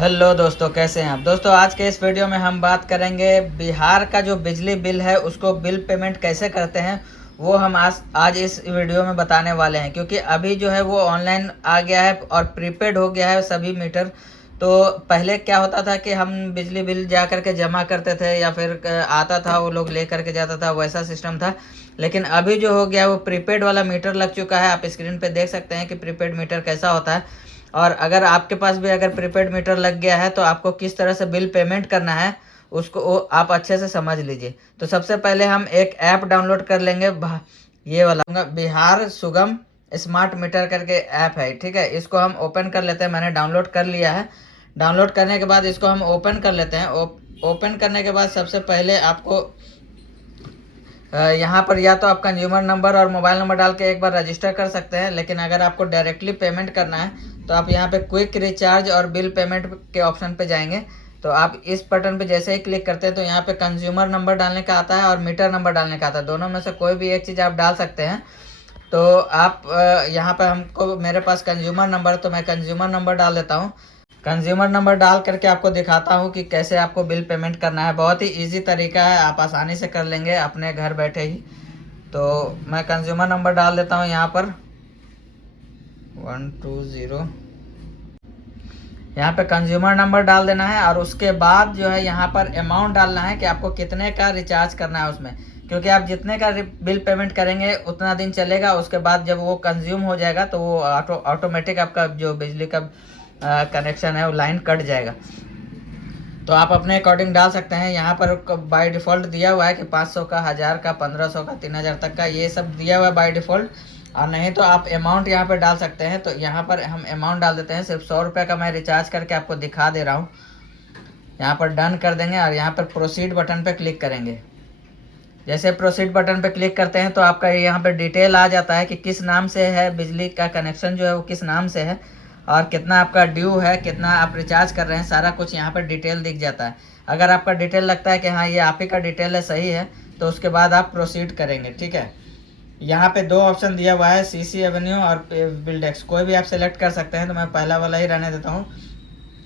Hello दोस्तों, कैसे हैं आप। दोस्तों आज के इस वीडियो में हम बात करेंगे बिहार का जो बिजली बिल है उसको बिल पेमेंट कैसे करते हैं। वो हम आज इस वीडियो में बताने वाले हैं, क्योंकि अभी जो है वो ऑनलाइन आ गया है और प्रीपेड हो गया है सभी मीटर। तो पहले क्या होता था कि हम बिजली बिल जा करके जमा करते थे या फिर आता था वो लोग ले करके जाता था, वैसा सिस्टम था। लेकिन अभी जो हो गया वो प्रीपेड वाला मीटर लग चुका है। आप स्क्रीन पे देख सकते हैं कि प्रीपेड मीटर कैसा होता है। और अगर आपके पास भी अगर प्रीपेड मीटर लग गया है तो आपको किस तरह से बिल पेमेंट करना है उसको आप अच्छे से समझ लीजिए। तो सबसे पहले हम एक ऐप डाउनलोड कर लेंगे, ये वाला बिहार सुगम स्मार्ट मीटर करके ऐप है, ठीक है। इसको हम ओपन कर लेते हैं, मैंने डाउनलोड कर लिया है। डाउनलोड करने के बाद इसको हम ओपन कर लेते हैं। ओपन करने के बाद सबसे पहले आपको यहाँ पर या तो आप कंज्यूमर नंबर और मोबाइल नंबर डाल के एक बार रजिस्टर कर सकते हैं, लेकिन अगर आपको डायरेक्टली पेमेंट करना है तो आप यहाँ पे क्विक रिचार्ज और बिल पेमेंट के ऑप्शन पे जाएंगे। तो आप इस बटन पे जैसे ही क्लिक करते हैं तो यहाँ पे कंज्यूमर नंबर डालने का आता है और मीटर नंबर डालने का आता है। दोनों में से कोई भी एक चीज़ आप डाल सकते हैं। तो आप यहाँ पर हमको मेरे पास कंज्यूमर नंबर, तो मैं कंज्यूमर नंबर डाल देता हूँ। कंज्यूमर नंबर डाल करके आपको दिखाता हूँ कि कैसे आपको बिल पेमेंट करना है। बहुत ही इजी तरीका है, आप आसानी से कर लेंगे अपने घर बैठे ही। तो मैं कंज्यूमर नंबर डाल देता हूँ यहाँ पर 120। यहाँ पे कंज्यूमर नंबर डाल देना है और उसके बाद जो है यहाँ पर अमाउंट डालना है कि आपको कितने का रिचार्ज करना है उसमें। क्योंकि आप जितने का बिल पेमेंट करेंगे उतना दिन चलेगा, उसके बाद जब वो कंज्यूम हो जाएगा तो वो ऑटोमेटिक आपका जो बिजली का कनेक्शन है वो लाइन कट जाएगा। तो आप अपने अकॉर्डिंग डाल सकते हैं। यहाँ पर बाय डिफ़ॉल्ट दिया हुआ है कि 500 का, 1000 का, 1500 का, 3000 तक का, ये सब दिया हुआ है बाय डिफ़ॉल्ट। और नहीं तो आप अमाउंट यहाँ पर डाल सकते हैं। तो यहाँ पर हम अमाउंट डाल देते हैं, सिर्फ 100 रुपये का मैं रिचार्ज करके आपको दिखा दे रहा हूँ। यहाँ पर डन कर देंगे और यहाँ पर प्रोसीड बटन पर क्लिक करेंगे। जैसे प्रोसीड बटन पर क्लिक करते हैं तो आपका यहाँ पर डिटेल आ जाता है कि किस नाम से है बिजली का कनेक्शन, जो है वो किस नाम से है और कितना आपका ड्यू है, कितना आप रिचार्ज कर रहे हैं, सारा कुछ यहाँ पर डिटेल दिख जाता है। अगर आपका डिटेल लगता है कि हाँ ये आप ही का डिटेल है, सही है, तो उसके बाद आप प्रोसीड करेंगे, ठीक है। यहाँ पे दो ऑप्शन दिया हुआ है, सीसी एवेन्यू और बिल्डेक्स, कोई भी आप सेलेक्ट कर सकते हैं। तो मैं पहला वाला ही रहने देता हूँ।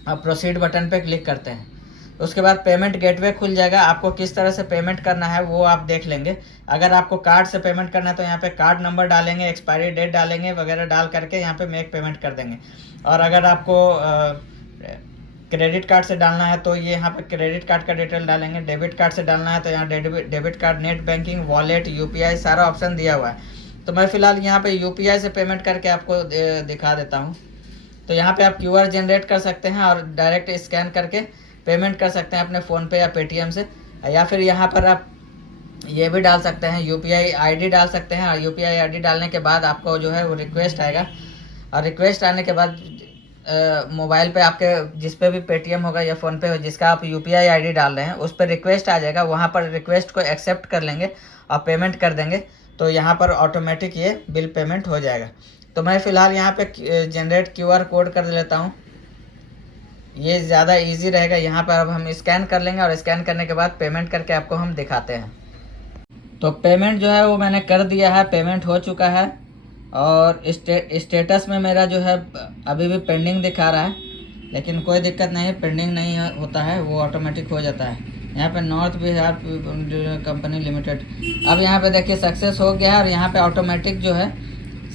अब प्रोसीड बटन पे क्लिक करते हैं। उसके बाद पेमेंट गेटवे खुल जाएगा। आपको किस तरह से पेमेंट करना है वो आप देख लेंगे। अगर आपको कार्ड से पेमेंट करना है तो यहाँ पे कार्ड नंबर डालेंगे, एक्सपायरी डेट डालेंगे वगैरह, डाल करके यहाँ पे मेक पेमेंट कर देंगे। और अगर आपको क्रेडिट कार्ड से डालना है तो ये यहाँ पे क्रेडिट कार्ड का डिटेल डालेंगे। डेबिट कार्ड से डालना है तो यहाँ debit card, net banking, wallet, UPI, सारा ऑप्शन दिया हुआ है। तो मैं फ़िलहाल यहाँ पे यूपीआई से पेमेंट करके आपको दिखा देता हूँ। तो यहाँ पे आप क्यूआर जनरेट कर सकते हैं और डायरेक्ट स्कैन करके पेमेंट कर सकते हैं अपने फ़ोनपे या पेटीएम से। या फिर यहाँ पर आप ये भी डाल सकते हैं, यूपीआई आईडी डाल सकते हैं। और यूपीआई आईडी डालने के बाद आपको जो है वो रिक्वेस्ट आएगा। और रिक्वेस्ट आने के बाद मोबाइल पे आपके जिस पे भी पेटीएम होगा या फ़ोनपे हो, जिसका आप यूपीआई आईडी डाल रहे हैं, उस पर रिक्वेस्ट आ जाएगा। वहाँ पर रिक्वेस्ट को एक्सेप्ट कर लेंगे और पेमेंट कर देंगे। तो यहाँ पर ऑटोमेटिक ये बिल पेमेंट हो जाएगा। तो मैं फ़िलहाल यहाँ पे जनरेट क्यूआर कोड कर लेता हूँ, ये ज़्यादा इजी रहेगा। यहाँ पर अब हम स्कैन कर लेंगे और स्कैन करने के बाद पेमेंट करके आपको हम दिखाते हैं। तो पेमेंट जो है वो मैंने कर दिया है, पेमेंट हो चुका है। और स्टेटस में मेरा जो है अभी भी पेंडिंग दिखा रहा है, लेकिन कोई दिक्कत नहीं है, पेंडिंग नहीं होता है, वो ऑटोमेटिक हो जाता है। यहाँ पे नॉर्थ बिहार कंपनी लिमिटेड, अब यहाँ पे देखिए सक्सेस हो गया है। और यहाँ पे ऑटोमेटिक जो है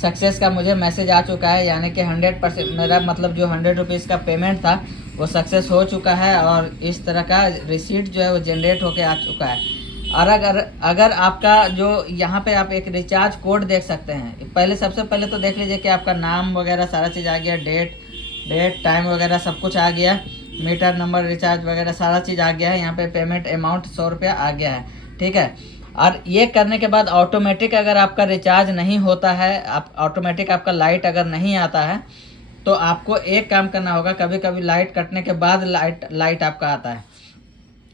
सक्सेस का मुझे मैसेज आ चुका है, यानी कि 100% मेरा मतलब जो 100 रुपीज़ का पेमेंट था वो सक्सेस हो चुका है। और इस तरह का रिसीट जो है वो जनरेट होके आ चुका है। और अगर आपका जो यहाँ पे आप एक रिचार्ज कोड देख सकते हैं। पहले सबसे पहले तो देख लीजिए कि आपका नाम वगैरह सारा चीज़ आ गया, डेट टाइम वगैरह सब कुछ आ गया, मीटर नंबर, रिचार्ज वगैरह सारा चीज़ आ गया है। यहाँ पे पेमेंट अमाउंट 100 रुपया आ गया है, ठीक है। और ये करने के बाद ऑटोमेटिक अगर आपका रिचार्ज नहीं होता है, आप ऑटोमेटिक आपका लाइट अगर नहीं आता है, तो आपको एक काम करना होगा। कभी कभी लाइट कटने के बाद लाइट आपका आता है,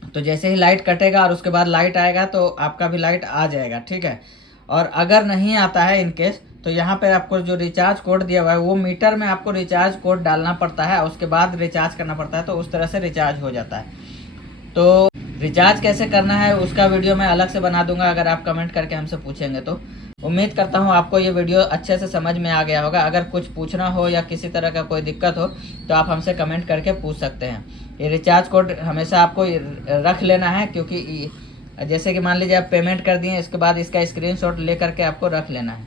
तो जैसे ही लाइट कटेगा और उसके बाद लाइट आएगा तो आपका भी लाइट आ जाएगा, ठीक है। और अगर नहीं आता है इनकेस, तो यहाँ पे आपको जो रिचार्ज कोड दिया हुआ है वो मीटर में आपको रिचार्ज कोड डालना पड़ता है, उसके बाद रिचार्ज करना पड़ता है। तो उस तरह से रिचार्ज हो जाता है। तो रिचार्ज कैसे करना है उसका वीडियो मैं अलग से बना दूंगा, अगर आप कमेंट करके हमसे पूछेंगे तो। उम्मीद करता हूँ आपको ये वीडियो अच्छे से समझ में आ गया होगा। अगर कुछ पूछना हो या किसी तरह का कोई दिक्कत हो तो आप हमसे कमेंट करके पूछ सकते हैं। ये रिचार्ज कोड हमेशा आपको रख लेना है, क्योंकि जैसे कि मान लीजिए आप पेमेंट कर दिए, इसके बाद इसका स्क्रीनशॉट ले करके आपको रख लेना है,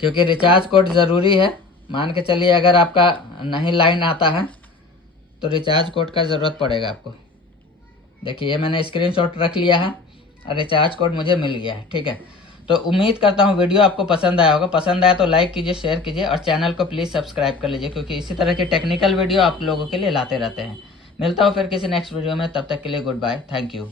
क्योंकि रिचार्ज कोड ज़रूरी है। मान के चलिए अगर आपका नहीं लाइन आता है तो रिचार्ज कोड का ज़रूरत पड़ेगा आपको। देखिए मैंने स्क्रीनशॉट रख लिया है और रिचार्ज कोड मुझे मिल गया है। ठीक है, तो उम्मीद करता हूँ वीडियो आपको पसंद आया होगा। पसंद आया तो लाइक कीजिए, शेयर कीजिए और चैनल को प्लीज़ सब्सक्राइब कर लीजिए, क्योंकि इसी तरह की टेक्निकल वीडियो आप लोगों के लिए लाते रहते हैं। मिलता हूँ फिर किसी नेक्स्ट वीडियो में, तब तक के लिए गुड बाय, थैंक यू।